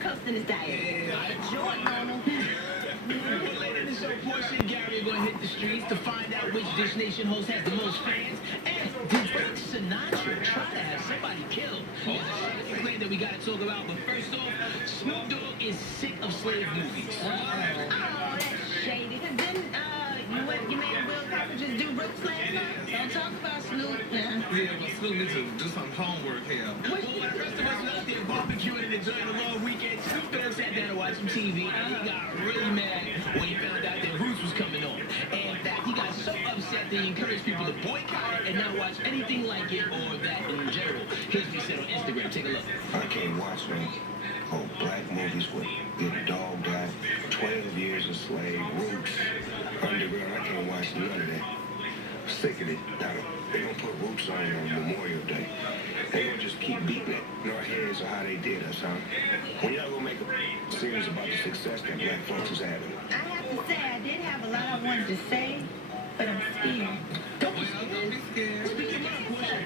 I'm coasting his diet. Yeah. Jordan on him. Well, later in the show, Portia and Gary are going to hit the streets to find out which Dish Nation host has the most fans. And did Frank Sinatra try to have somebody killed? There's a shocking claim that we got to talk about. But first off, Snoop Dogg is sick of slave movies. Oh, that's shady. Because didn't your man Will Cosby just do Roots last night? Don't talk about Snoop now. Yeah, but Snoop needs to do some homework here. Well, while the rest of us was out there barbecuing and enjoying a long weekend, Snoop Dogg sat down and watched some TV, and he got really mad when he found out that Roots was coming on. And in fact, he got so upset that he encouraged people to boycott it and not watch anything like it or that in general. Here's what he said on Instagram. Take a look. I can't watch no black movies with getting dogged out, 12 years a slave, Roots, Underground. I can't watch none of that. I'm sick of it. They gonna put Roots on Memorial Day. They gonna just keep beating it in our heads of how they did us, huh? When y'all gonna make a series about the success that black folks is having? I have to say, I did have a lot I wanted to say, but I'm scared. Don't be scared. Speaking of Portia,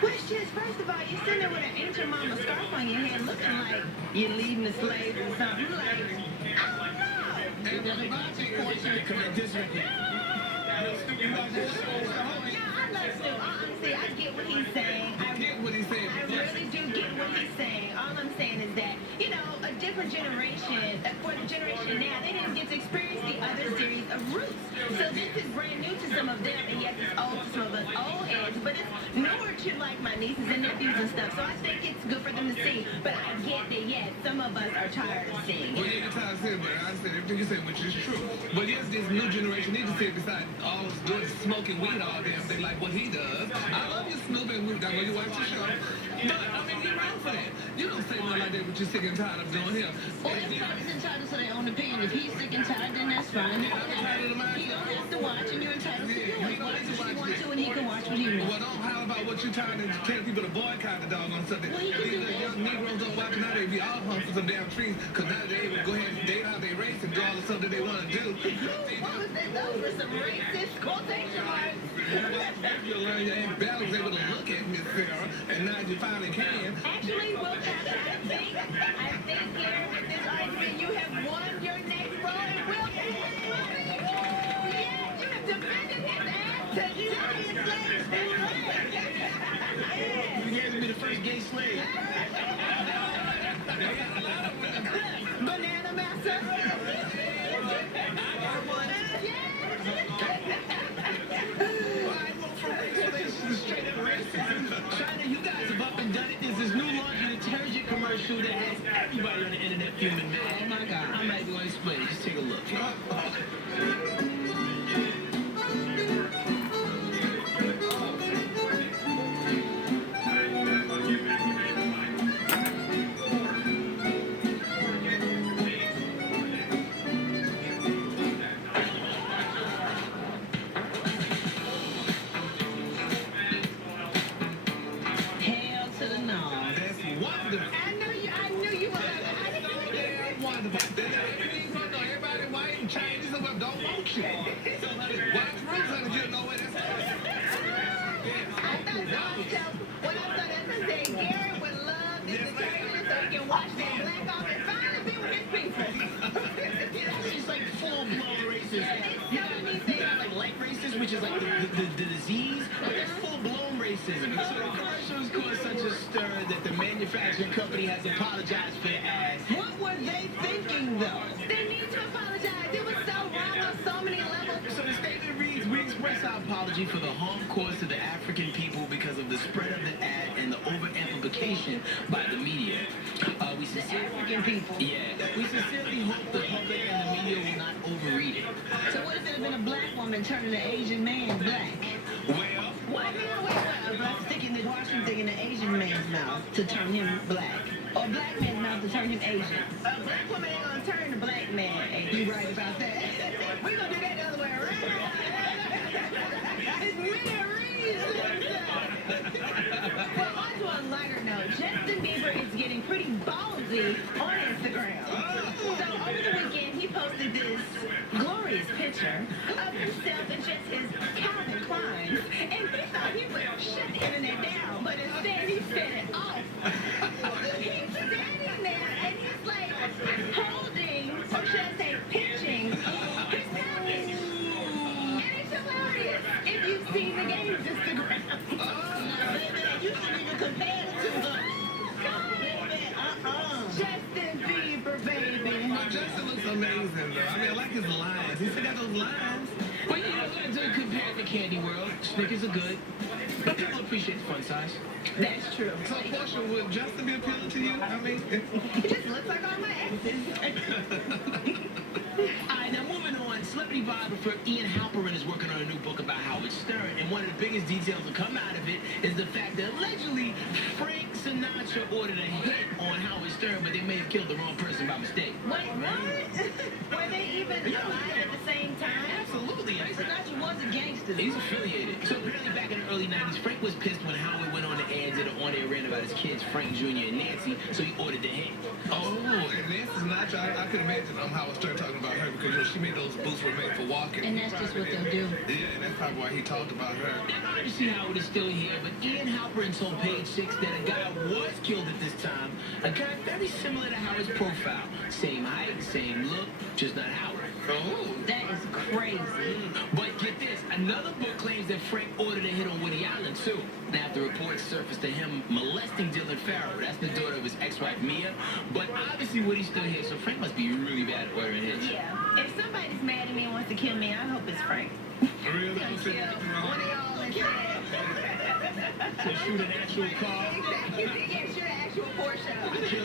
Which is, first of all, you're sitting there with an ancient mama scarf on your head looking like you're leading the slaves or something. Like, I don't know. ain't nothing about you, Portia. Come at this with you. You watch this show. No, I love Snoop. Honestly, I get what he's saying. I get what he's saying. I really do get what he's saying. All I'm saying is that, a different generation, for the generation now, they didn't get to experience the other series of Roots. So this is brand new to some of them, and yes, it's old to some of us old heads, but it's newer to like my nieces and nephews and stuff. So I think it's good for them to see. But I get that, yes, some of us are tired of seeing Well, it. yeah, you're tired of saying, but I understand everything you're saying, which is true. But yes, this new generation needs to sit beside all doing smoking weed all damn day like what he does. I love you, Snoop, and I know you watch the show. But, I mean, you're wrong for that. You don't say nothing like that, but you're sick and tired of doing him. Well, everybody's entitled to their own opinion. If he's sick and tired, then that's fine. Yeah, I'm entitled to mine. He don't have to watch, and you're entitled to do Yeah, it. he don't Watch need to what you watch want it. to, and he can watch what he wants. Well, don't holler about what you're trying to tell people to boycott the dog on something. Well, he can These do that. young Negroes don't watch now, they be all hung for some damn trees, because now they able to go ahead and date out their race and do all the stuff that they want to do. What was that? Those were some racist quotation marks. You learn your Aunt Belle was able to look at Miss Sarah, and now you finally can. Actually, Will Cosby, I think here with this argument, you have won your next role in Will Cosby. Yes, you have defended his ass to giant slaves. You guys will be the first gay slave. Banana massa. Straight up racism. China, you guys have up and done it. There's this new laundry detergent commercial that has everybody on the internet fuming, man. Oh my God. I'm not even going to explain it. Just take a look. Hell to the no. That's wonderful. I knew you were like, That's wonderful. Then everything's on there. Everybody white and Chinese and what don't want you. So, honey, watch Roots, honey, you know what that's I thought when I saw that, I said, Gary would love this detergent so he can wash that black off and finally be with his people. That's just like full-blown racist. It's You got like light racist, which is like the disease, but that's full-blown racism. So the commercials caused such a stir that the manufacturing company has apologized for their ass. What were they thinking, though? They need to apologize. It was so wrong on so many levels. So the statement reads, we express our apology for the harm caused to the African people because of the spread of the ad and the over-amplification by the media. We sincerely, African people. yeah, we sincerely hope the public and the media will not overread it. So what if it had been a black woman turning an Asian man black? Well, Wait. A black stick in the Washington thing in the Asian man's mouth to turn him black. Or a black man's mouth to turn him Asian. A black woman ain't gonna turn the black man. Ain't you right about that? We gonna do that the other way around. It's me and Reese. Well, on to a lighter note, Justin Bieber is getting pretty ballsy on Instagram. So over the weekend, he posted this glorious picture of himself in just his Calvin Klein, and he thought he would shut the internet down, but instead he set it off. He's standing there, and he's like, amazing, though. I mean, I like his lines. He still got those lines. Well, you know, compared to Candy World, Snickers are good, but people appreciate the fun size. That's true. So, Portia, would Justin be appealing to you? I mean, He just looks like all my exes. All right, now moving on, celebrity biographer Ian Halperin is working on a new book about Howard Stern, and one of the biggest details to come out of it is the fact that allegedly Frank Sinatra ordered a hit on Howard Stern, but they may have killed the wrong person by mistake. Wait, what? Were they even alive at the same time? Absolutely. Sinatra was a gangster. He's affiliated. So apparently back in the early 90s, Frank was pissed when Howard went on the ads that are on there ran about his kids, Frank Jr. and Nancy, so he ordered the hit. oh, and Nancy Sinatra, I could imagine Howard Stern talking about her because, you know, she made those boots were made for walking. And that's just what they'll do. Yeah, and that's probably why he talked about her. Now, obviously Howard is still here, but Ian Halperin told Page 6 that a guy was killed at this time, a guy very similar to Howard's profile. Same height, same look, just not Howard. Oh. That is crazy. But get this, another book claims that Frank ordered a hit on Woody Allen, too. Now, after reports surfaced to him molesting Dylan Farrow, that's the daughter of his ex-wife, Mia. But obviously Woody's still here, so Frank must be really bad at ordering hits. Yeah. If somebody's mad at me and wants to kill me, I hope it's Frank. Really? He'll kill one of y'all instead. So shoot an actual car. Exactly. Yeah, shoot an actual Porsche.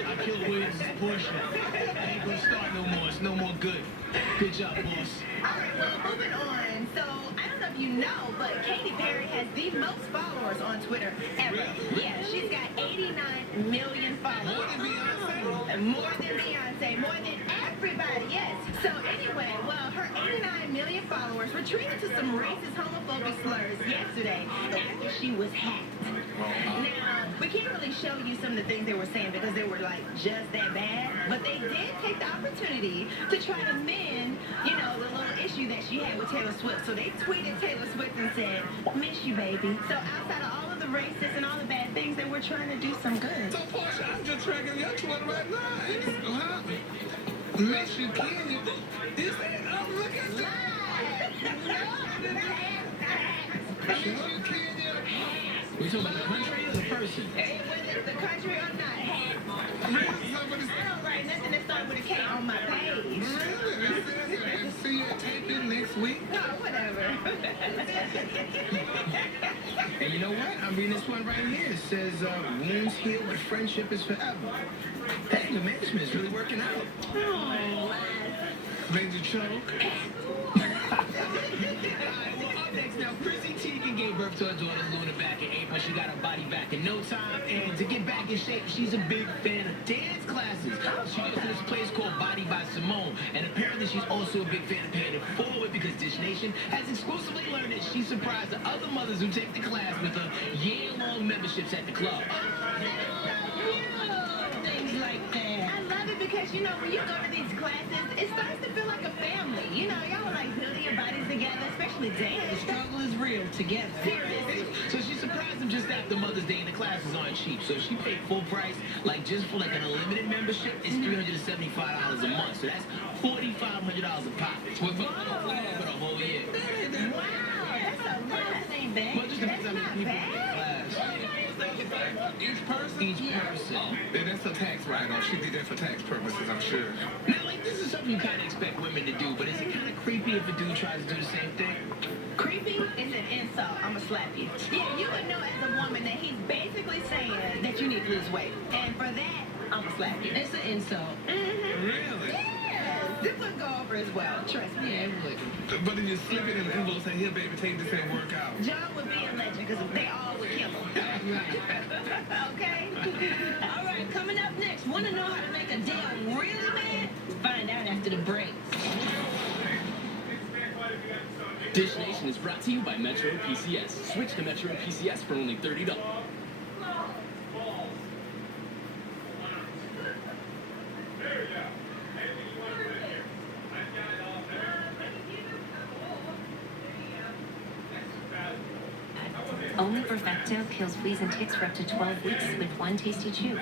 I killed Williams' Porsche. I ain't gonna start no more. It's no more good. Good job, boss. All right, well, moving on. So, I don't know if you know, but Katy Perry has the most followers on Twitter ever. Yeah, she's got 89 million followers. More than Beyonce? More than Beyonce, more than everybody, yes. So anyway, well, her 89 million followers were treated to some racist, homophobic slurs yesterday after she was hacked. Now, we can't really show you some of the things they were saying because they were like just that bad, but they did take the opportunity to try to mend, you know, the little issue that she had with Taylor Swift. So they tweeted Taylor Swift and said, "Miss you, baby." So outside of all of the racist and all the bad things, they were trying to do some good. So, Portia, I'm just tracking your Twitter right now. Huh? Miss you, Kenya. You said, look at that. Miss you, Kenya. We talking about the country or the person? Whether it's the country or not, hat. Really? Somebody I don't write nothing that starts with a K on my page. Really? It says here, see you taping next week. No, whatever. And you know what? I'm reading this one right here. It says, wounds heal, but friendship is forever. Hey, the management is really working out. Oh, Made you choke. Well, up next now, Chrissy Teigen gave birth to her daughter Luna back in April. She got her body back in no time, and to get back in shape, she's a big fan of dance classes. She goes to this place called Body by Simone, and apparently she's also a big fan of paying it forward because Dish Nation has exclusively learned that she surprised the other mothers who take the class with her year-long memberships at the club. Things like that. I love it because, you know, when you go to these classes, it starts to feel like a family. You know, y'all are like building your bodies together, especially The dance. struggle is real together. Seriously. So she surprised them just after Mother's Day, and the classes aren't cheap. So she paid full price, like just for like an unlimited membership, it's $375 a month. So that's $4,500 a pop. For a whole year. Wow, that's a lot. That ain't bad. Well, it just depends how many people That's in not the class. Each person? Each person. Then that's a tax write-off. She did that for tax purposes, I'm sure. Now, like, this is something you kind of expect women to do, but is it kind of creepy if a dude tries to do the same thing? Creepy is an insult. I'ma slap you. Yeah, you would know as a woman that he's basically saying that you need to lose weight. And for that, I'ma slap you. It's an insult. Mm-hmm. Really? Yes. This would go over as well. Trust me. Yeah, it would. But then you slip it in the envelope and say, here, baby, take this and work out. John would be a legend because they all would kill him. Okay? All right, coming up next. Want to know how to make a deal really mad? Find out after the break. Dish Nation is brought to you by Metro PCS. Switch to Metro PCS for only $30. Only Perfecto kills fleas and ticks for up to 12 weeks with one tasty chew.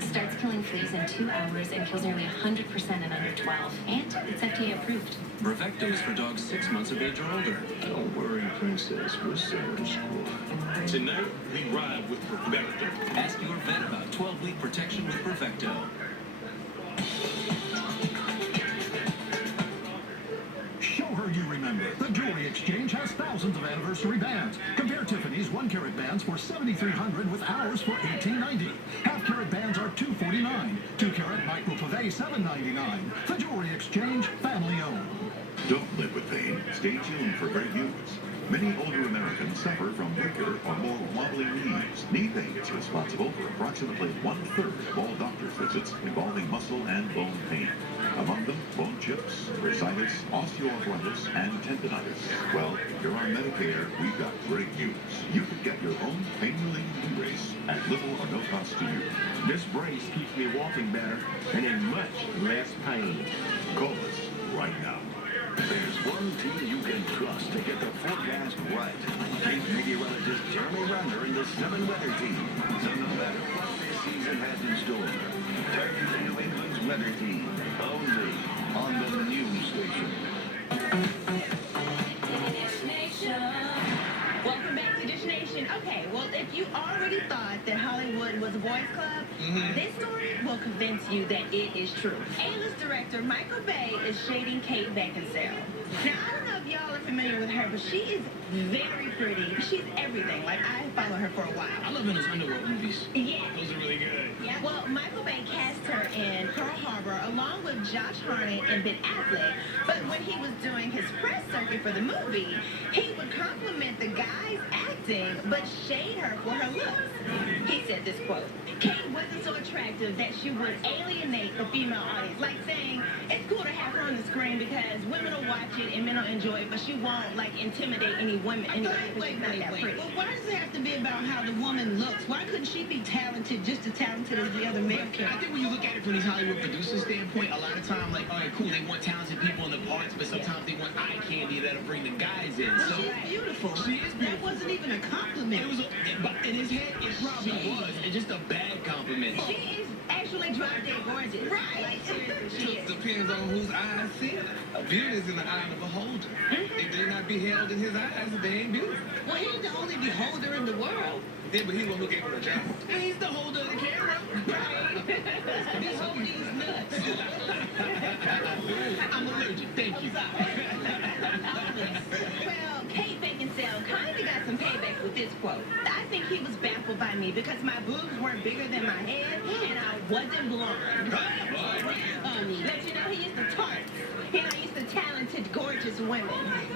Starts killing fleas in 2 hours and kills nearly 100% in under 12. And it's FDA approved. Brevecto is for dogs 6 months of age or older. Don't worry, princess. We're setting score. Tonight, we ride with Brevecto. Ask your vet about 12-week protection with Brevecto. The Jewelry Exchange has thousands of anniversary bands. Compare Tiffany's 1-carat bands for $7,300 with ours for $1,890. Half-carat bands are $249. 2-carat micro pave $799. The Jewelry Exchange, family owned. Don't live with pain. Stay tuned for great news. Many older Americans suffer from weaker or more wobbly knees. Knee pain is responsible for approximately 1/3 of all doctor's visits involving muscle and bone pain. Among them, bone chips, bursitis, osteoarthritis, and tendonitis. Well, if you're on Medicare, we've got great news. You can get your own pain-relieving knee brace at little or no cost to you. This brace keeps me walking better and in much less pain. Call us right now. There's one team you can trust to get the forecast right. Chief meteorologist Jeremy Runner and the 7 weather team. So no matter what this season has in store, turn to New England's weather team. Only on the news station. Welcome back to Dish Nation. Okay, well, if you already thought that Hollywood was a boys' club, this story will convince you that it is true. A-list director Michael Bay is shading Kate Beckinsale. Now, I don't know if y'all are familiar with her, but she is very pretty. She's everything. Like, I follow her for a while. I love in those underworld movies. Yeah. Those are really good. Yeah. Well, Michael Bay cast her in Pearl Harbor along with Josh Hartnett and Ben Affleck. But when he was doing his press circuit for the movie, he would compliment the guy's acting, but shade her for her looks. He said this quote, "Kate wasn't so attractive that she would alienate the female audience." Like saying, it's cool to have her on the screen because women will watch it and men will enjoy it, but she won't, like, intimidate any women. Wait. Well, why does it have to be about how the woman looks? Why couldn't she be talented, just as talented as the other male I character? think when you look at it from these Hollywood producers' standpoint, a lot of time, like, all right, cool, they want talented people in the parts, but sometimes they want eye candy that'll bring the guys in. Well, So she's beautiful. She is beautiful. That wasn't even a compliment. It was, but in his head, it probably was. It's just a bad compliment. She is actually drop dead gorgeous. Right. Like, seriously, she is. Depends on whose eyes see it. Beauty is in the eye of the beholder. If they not beheld in his eyes, they ain't beautiful. Well, he's the only beholder in the world. Yeah, but he won't look at for a job. He's the holder of the camera. This whole needs nuts. I'm allergic. Thank you. Well, Kate Beckinsale kind of got some payback with this quote. I think he was baffled by me because my boobs weren't bigger than my head and I wasn't blonde. Let you know he used to tart. You know, he used to talented, gorgeous women.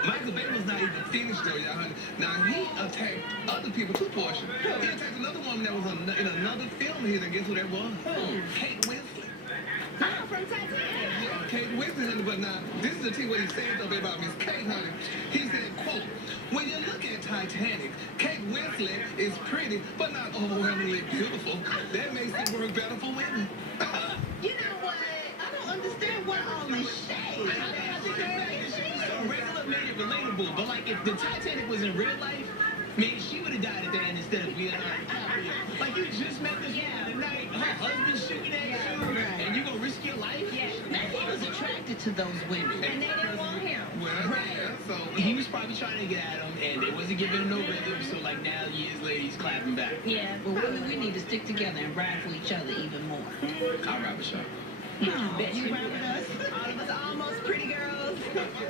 Michael Bay was not even finished though, y'all. Now he attacked other people too, Portia. He attacked another woman that was in another film here, and guess who that was? Kate Winslet. Oh, from Titanic. Yeah, Kate Winslet, but now, this is the thing what he said though about Miss Kate, honey. He said, quote, "When you look at Titanic, Kate Winslet is pretty, but not overwhelmingly beautiful. That makes it work better for women." You know what? I don't understand what all this shade. I think the fact that she was so regular made it relatable. But, like, if the Titanic was in real life, man, she would have died at the end instead of Leonardo DiCaprio. Like, you just met this woman tonight, her husband's shooting at you, and you gonna risk your life? Yeah. Maybe he was attracted to those women. And they didn't want him. Well, yeah, so He was probably trying to get at him, and they wasn't giving him no rhythm, so, like, now, years later, he's clapping back. Yeah, but women, we need to stick together and ride for each other even more. I'll ride with y'all. Bet you ride with us. All of us almost pretty girls.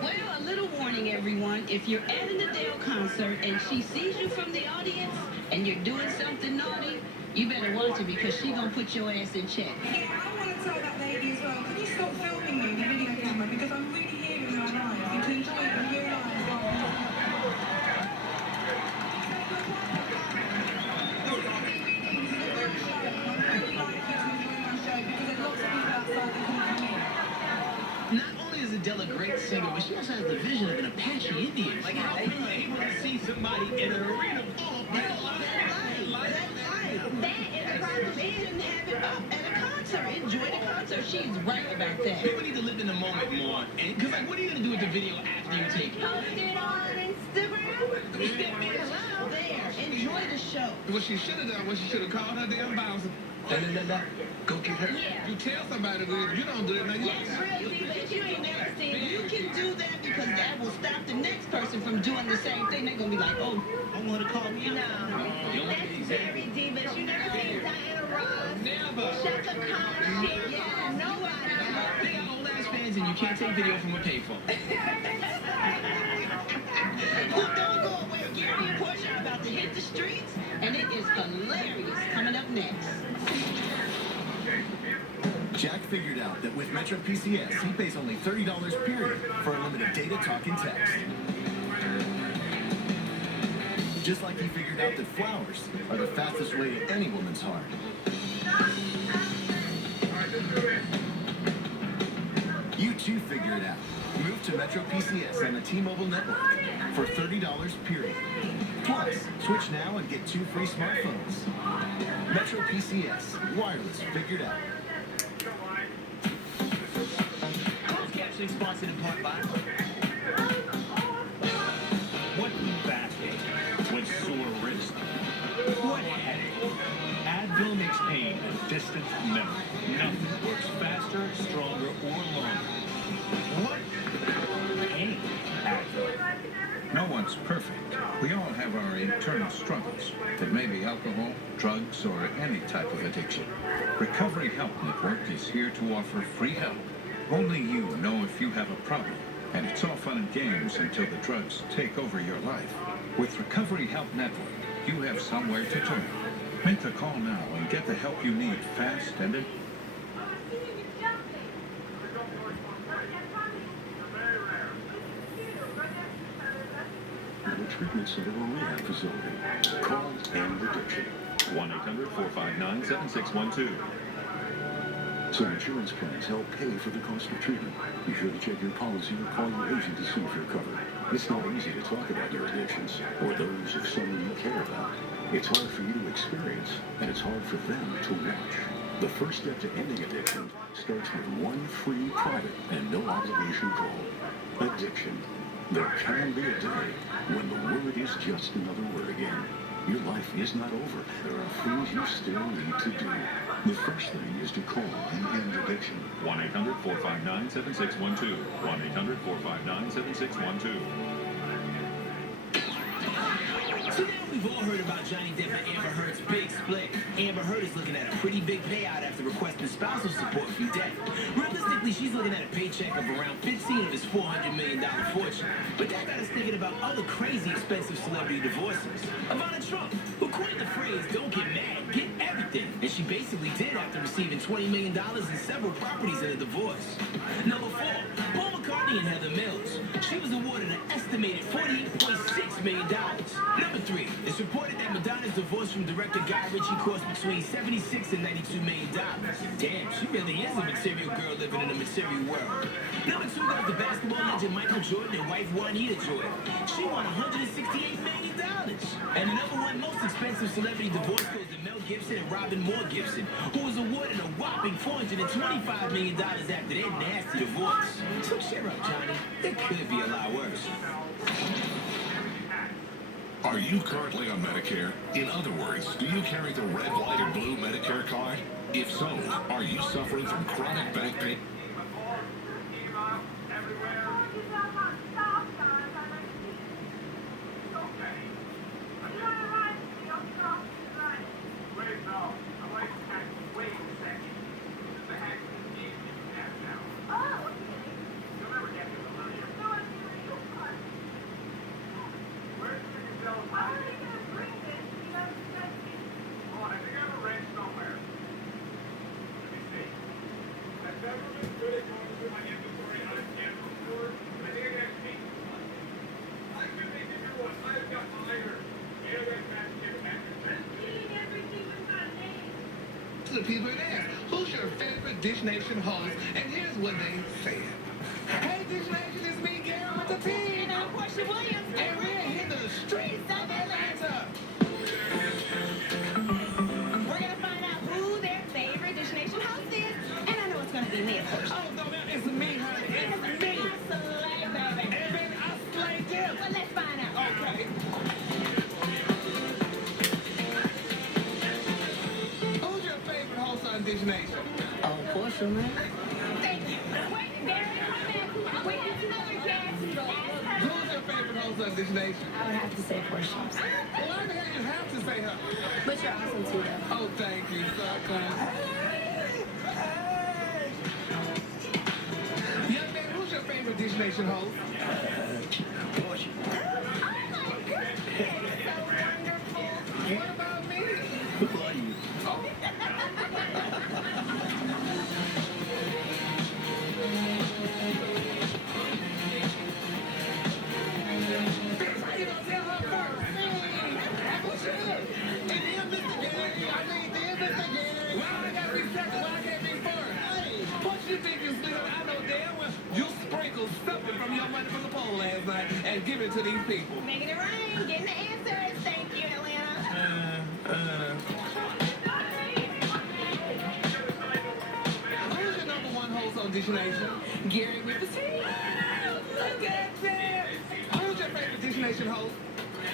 Well, a little warning, everyone. If you're at an Adele concert and she sees you from the audience and you're doing something naughty, you better watch it because she gonna put your ass in check. Yeah, I want to tell that lady as well. Can you stop filming me with the video camera? Because I'm really here in your life. You can enjoy it in real life. Not only is Adele a great singer, but she also has the vision of an Apache Indian. Like, how are you able to see somebody in an arena full of people? That is the problem. She didn't have it up at a concert. Enjoy the concert. She's right about that. People need to live in the moment more. Because, like, what are you going to do with the video after you take it? Post it on Instagram. Hello there. Enjoy the show. what she should have done was she should have called her damn bouncer. Go get her. Yeah. You tell somebody that if you don't do it, now you Yes, real deep, but you ain't never seen You can do that because that will stop the next person from doing the same thing. They're going to be like, oh, I want to call me out. No, that's very deep, but you never seen Diana Ross, Never. Shaka Khan, shit, Yeah, nobody. They got old ass fans Shortiez, and you can't take video from a payphone. Well, don't go away. Gary and Portia are about to hit the streets, and it is hilarious coming up next. Jack figured out that with Metro PCS, he pays only $30 period for unlimited data, talk, and text. Just like he figured out that flowers are the fastest way to any woman's heart. You too figure it out. Move to Metro PCS on the T-Mobile network for $30 period. Plus, switch now and get 2 free smartphones. Metro PCS, wireless figured out. Closed captioning sponsored in part by... What backache? What sore wrist? What headache? Advil makes pain a distant memory. Nothing works faster, stronger, or longer. What pain? Advil. No one's perfect. We all have our internal struggles. It may be alcohol, drugs, or any type of addiction. Recovery Help Network is here to offer free help. Only you know if you have a problem, and it's all fun and games until the drugs take over your life. With Recovery Help Network, you have somewhere to turn. Make the call now and get the help you need fast and in. At a treatment center or rehab facility. Cause and addiction. 1-800-459-7612. Some insurance plans help pay for the cost of treatment. Be sure to check your policy or call your agent to see if you're covered. It's not easy to talk about your addictions or those of someone you care about. It's hard for you to experience, and it's hard for them to watch. The first step to ending addiction starts with one free, private, and no obligation call. Addiction. There can be a day when the word is just another word again. Your life is not over. There are things you still need to do. The first thing is to call and end addiction. 1-800-459-7612. 1-800-459-7612. So now we've all heard about Johnny Depp and Amber Heard's big split. Amber Heard is looking at a pretty big payout after requesting spousal support from Depp. Realistically, she's looking at a paycheck of around 15 of his $400 million fortune. But that got us thinking about other crazy expensive celebrity divorces. Ivana Trump, who coined the phrase, "Don't get mad, get everything." And she basically did after receiving $20 million and several properties in a divorce. Number 4, Paul McCartney and Heather Mills. She was awarded an estimated $48.6 million. Number 3, it's reported that Madonna's divorce from director Guy Ritchie cost between $76 and $92 million. Damn, she really is a material girl living in a material world. Number 2 goes to basketball legend Michael Jordan and wife Juanita Jordan. She won $168 million. And the number 1 most expensive celebrity divorce goes to Mel Gibson and Robin Moore Gibson, who was awarded a whopping $425 million after their nasty divorce. So cheer up, Johnny. It could be a lot worse. Are you currently on Medicare? In other words, do you carry the red, white, or blue Medicare card? If so, are you suffering from chronic back pain? The people that ask, who's your favorite Dish Nation host? And here's what they said. Hey, Dish Nation, it's me, Gary with the team. And I'm Portia Williams. And we're in the streets of Atlanta. We're going to find out who their favorite Dish Nation host is. And I know it's going to be me, of course. Oh, no, man, it's me, honey. It's me. I slay, baby. And baby, I slayed them. Well, let's find out. Okay. Who's your favorite host on Dish Nation? Oh, Portia, man. Thank you. Wait, Barry, come back. Wait, there's another guest. Who's your favorite host on Dish Nation? I would have to say Portia. Why the hell you have to say her? But you're awesome, too, though. Oh, thank you, sucker. Hey! Dish Nation host? Push. What about me? Who are you? Bitch, how you gonna tell her first? What's up? And then Mr. Gary, Mr. Gary. Why I gotta be second? Why I can't be first? Hey, what you think you sweetheart? I know damn well you sprinkled something from your money from the poll last night and give it to these people. Making it rain, getting the answers. Thank you, Atlanta. Who's your number one host on Dish Nation? Gary with the team. Look at that. Who's your favorite Dish Nation host?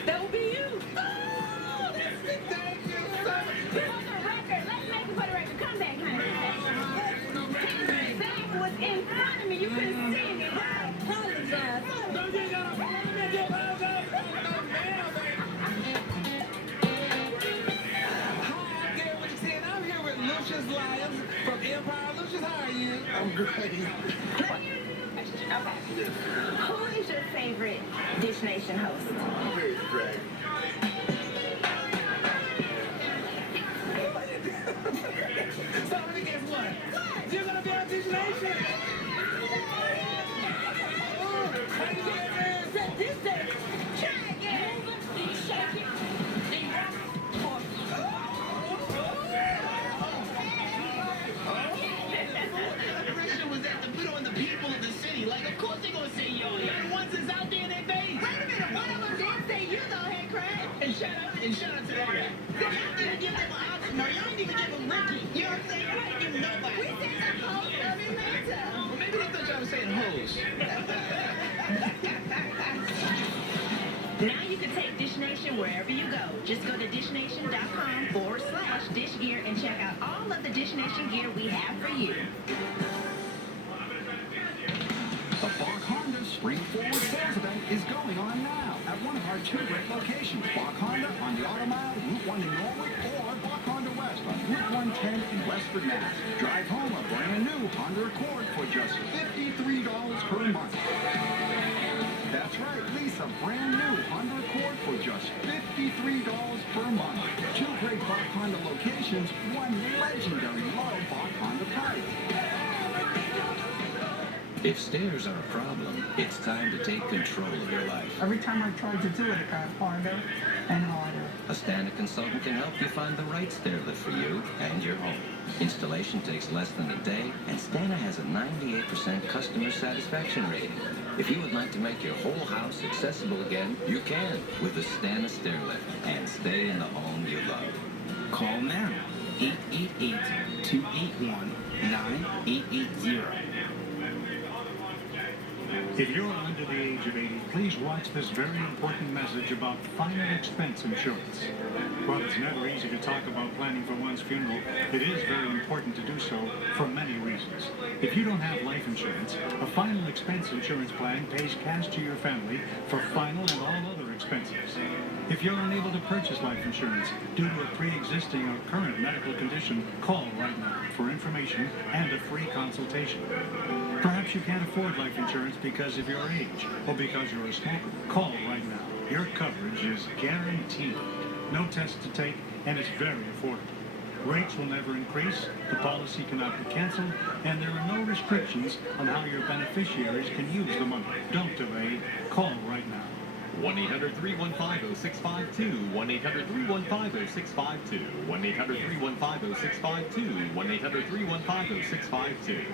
That will be you. Oh, that's the thank you so much. For the record, let's make it for the record. Come back, honey. Zach was in front of me. You couldn't see me. I apologize. Don't you gotta apologize? You apologize? No, ma'am, baby. Hi, I'm Gary with the team. I'm here with Lucius Lyons from Empire. Lucius, how are you? I'm great. Okay. Who is your favorite Dish Nation host? Where's Greg? So let me guess what? You're gonna be on Dish Nation? Oh, how you doing, man? Set this day. Try again. Shake it. Then rock. The pressure was that to put on the people of the city. Like, of course they're gonna say yo. You're the ones that's out there in their face. Wait a minute. One of them did say you though, hey, Craig. And shout out to that guy. They didn't even give them an option. No, you didn't even give them Ricky. You know what I'm saying? You didn't give nobody. We said the host of Atlanta. Well, maybe they thought y'all was saying hoes. Now you can take Dish Nation wherever you go. Just go to dishnation.com/Dish Gear and check out all of the Dish Nation gear we have for you. The Bach Honda Spring Forward Sales Event is going on now at one of our two great locations, Bach Honda on the Automile, Route 1 in Norwood, or Bach Honda West on Route 110 in Westford, Mass. Drive home a brand new Honda Accord for just $53 per month. That's right, lease a brand new Honda Accord for just $53 per month. Two great Bach Honda locations, one legendary low Bach Honda price. If stairs are a problem, it's time to take control of your life. Every time I try to do it, it got harder and harder. A Stana consultant can help you find the right stair lift for you and your home. Installation takes less than a day, and Stana has a 98% customer satisfaction rating. If you would like to make your whole house accessible again, you can with the Stana stair lift and stay in the home you love. Call now. 888-281-9880. If you're under the age of 80, please watch this very important message about final expense insurance. While it's never easy to talk about planning for one's funeral, it is very important to do so for many reasons. If you don't have life insurance, a final expense insurance plan pays cash to your family for final and all other expenses. If you're unable to purchase life insurance due to a pre-existing or current medical condition, call right now for information and a free consultation. Perhaps you can't afford life insurance because of your age or because you're a smoker. Call right now. Your coverage is guaranteed. No tests to take, and it's very affordable. Rates will never increase, the policy cannot be canceled, and there are no restrictions on how your beneficiaries can use the money. Don't delay. Call right now. 1-800-315-0652, 1-800-315-0652, 1-800-315-0652, 1-800-315-0652.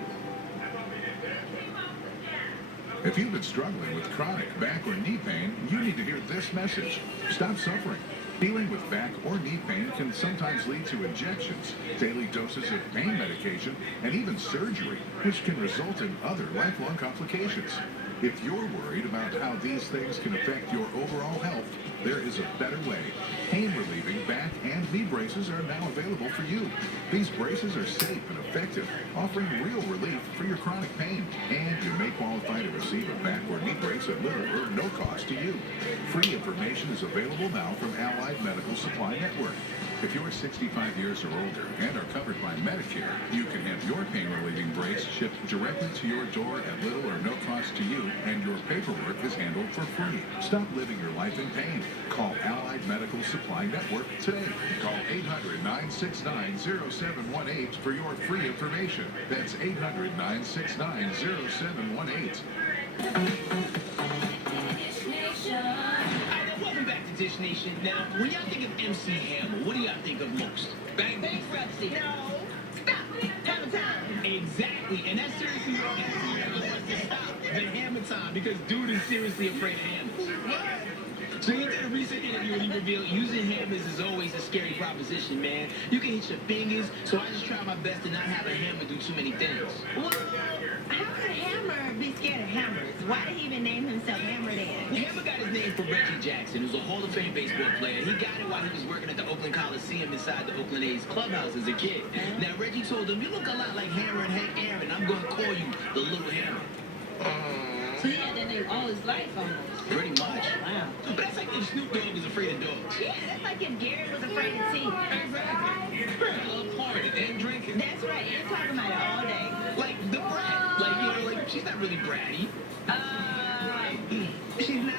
If you've been struggling with chronic back or knee pain, you need to hear this message. Stop suffering. Dealing with back or knee pain can sometimes lead to injections, daily doses of pain medication, and even surgery, which can result in other lifelong complications. If you're worried about how these things can affect your overall health, there is a better way. Pain-relieving back and knee braces are now available for you. These braces are safe and effective, offering real relief for your chronic pain. And you may qualify to receive a back or knee brace at little or no cost to you. Free information is available now from Allied Medical Supply Network. If you're 65 years or older and are covered by Medicare, you can have your pain-relieving brace shipped directly to your door at little or no cost to you, and your paperwork is handled for free. Stop living your life in pain. Call Allied Medical Supply Network today. Call 800-969-0718 for your free information. That's 800-969-0718. Welcome back to Dish Nation. Now, when y'all think of MC Hammer, what do y'all think of most? Bang Bang. Bankruptcy. No. Stop. Hammer time. Exactly. And that's seriously what MC Hammer wants to stop. The Hammer time. Because dude is seriously afraid of hammers. What? So he did a recent interview and he revealed using hammers is always a scary proposition, man. You can hit your fingers, so I just try my best to not have a hammer do too many things. Well, how could Hammer be scared of hammers? Why did he even name himself Hammer then? Hammer got his name from Reggie Jackson, who's a Hall of Fame baseball player. He got it while he was working at the Oakland Coliseum inside the Oakland A's clubhouse as a kid. Now, Reggie told him, you look a lot like Hammer and Hank Aaron. I'm going to call you the Little Hammer. So he had that name all his life almost. Pretty much. Wow. But that's like if Snoop Dogg was afraid of dogs. Yeah, that's like if Gary was afraid of teeth. Exactly. I love partying and drinking. That's right. You're talking about it all day. Like the brat. Like, you know, like she's not really bratty. She's not.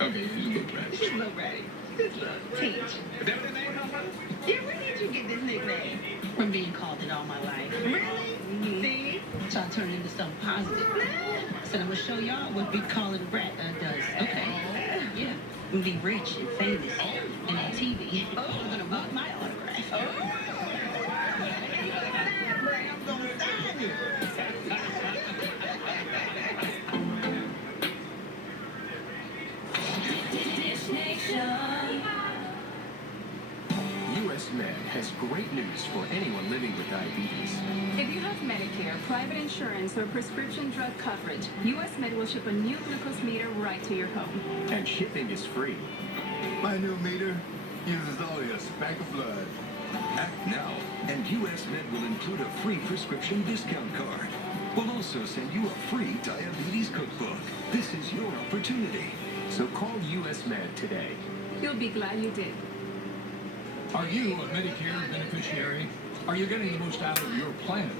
Okay, she's a little bratty. She's a little bratty. She's a little teach. Is that what the name comes from? Yeah, where did you get this nickname? From being called it all my life. Really? See? So I turned it into something positive. I said, I'm going to show y'all what be calling a brat does. Okay. Yeah. I'm be rich and famous and on TV. I'm going to want my autograph. I'm going to sign it. U.S. Med has great news for anyone living with diabetes. If you have Medicare, private insurance, or prescription drug coverage, U.S. Med will ship a new glucose meter right to your home. And shipping is free. My new meter uses only a speck of blood. Act now, and U.S. Med will include a free prescription discount card. We'll also send you a free diabetes cookbook. This is your opportunity. So call U.S. Med today. You'll be glad you did. Are you a Medicare beneficiary? Are you getting the most out of your plan?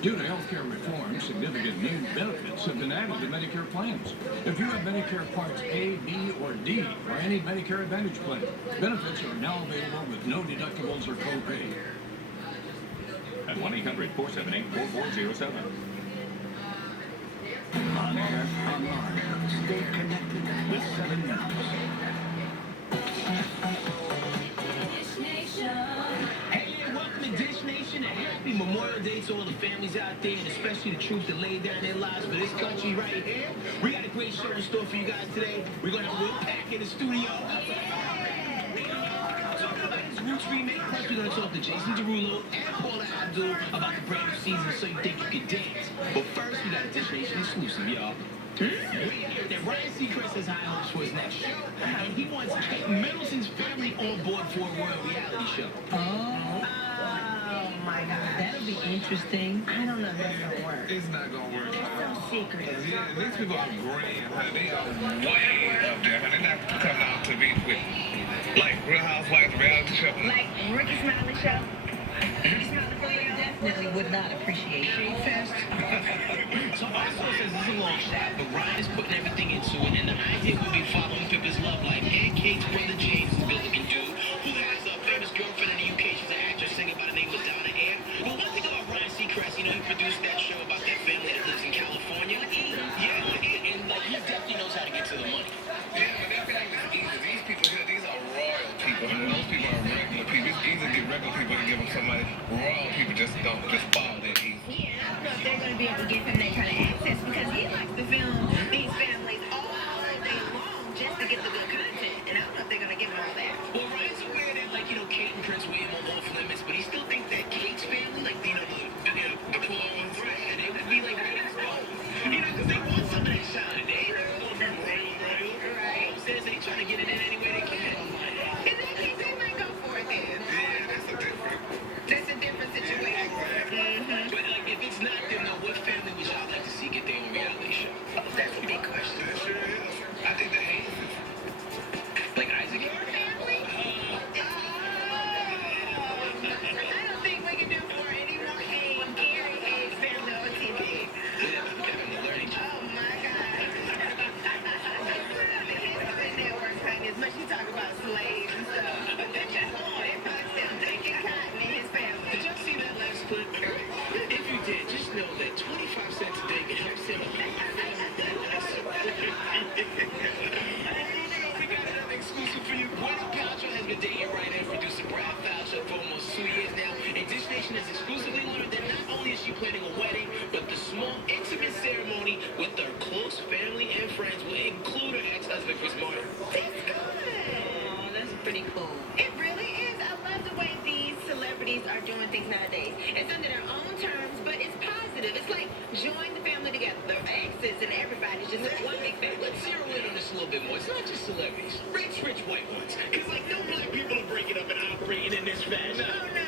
Due to healthcare reform, significant new benefits have been added to Medicare plans. If you have Medicare Parts A, B, or D, or any Medicare Advantage plan, benefits are now available with no deductibles or copay. At 1-800-478-4407. On air, online, stay connected with 7 News. Hey, welcome to Dish Nation, and happy Memorial Day to all the families out there, and especially the troops that laid down their lives for this country right here. We got a great show in store for you guys today. We're going to have a real pack in the studio. Talking about his Roots remake, plus we're going to talk to Jason Derulo and Paula Abdul about the brand new season, So You Think You Can Dance. But first, we got a Dish Nation exclusive, y'all. We hear that Ryan Seacrest has high hopes for his next show, and he wants Kate Middleton's family on board for a royal reality show. Oh my God. That'll be interesting. I don't know if that's going to work. It's not going to work. It's so secretive. Yeah, these people are grand, honey. They are way up there, honey. They're not coming out to be with, like, Real Housewives reality show. Like Ricky Smiley show. Definitely would not appreciate Shade Fest. So our source says this is a long shot, but Ryan is putting everything into it, and the idea will be following Pippa's love life and Kate's brother James is building a dude who has a famous girlfriend in the UK. She's an actress singer by the name of Donna Air. But one thing about Ryan Seacrest, you know, he produced that show about that family that lives in California. Yeah, and like he definitely knows how to get to the money. Yeah, but that fact is easy. These people here, these are royal people. And those people are regular people. It's easy to get regular people to give them somebody. Royal people just don't just fall that easy. Yeah, I don't know if they're going to be able to give him that kind of access because he likes to film these families all day long just to get the good content. And I don't know if they're going to give him all that. Well, Ryan's aware that, like, you know, Kate and Prince William are off limits, but he still thinks that Kate's family, like, you know, the clones, they would be, like, right exposed. You know, because they want some of that shine. They ain't never going to be royal. Right? You know what I'm saying? So they trying to get it in any way they can. In that case, they might go for it then. Yeah, that's a different situation. But, like, if it's not them, though, what family would y'all like to see get their own reality show? That's join the family together. The exes and everybody's just one big family. Let's zero in on this a little bit more. It's not just celebrities. Rich white ones. Because, like, no black people are breaking up and operating in this fashion. Oh, no.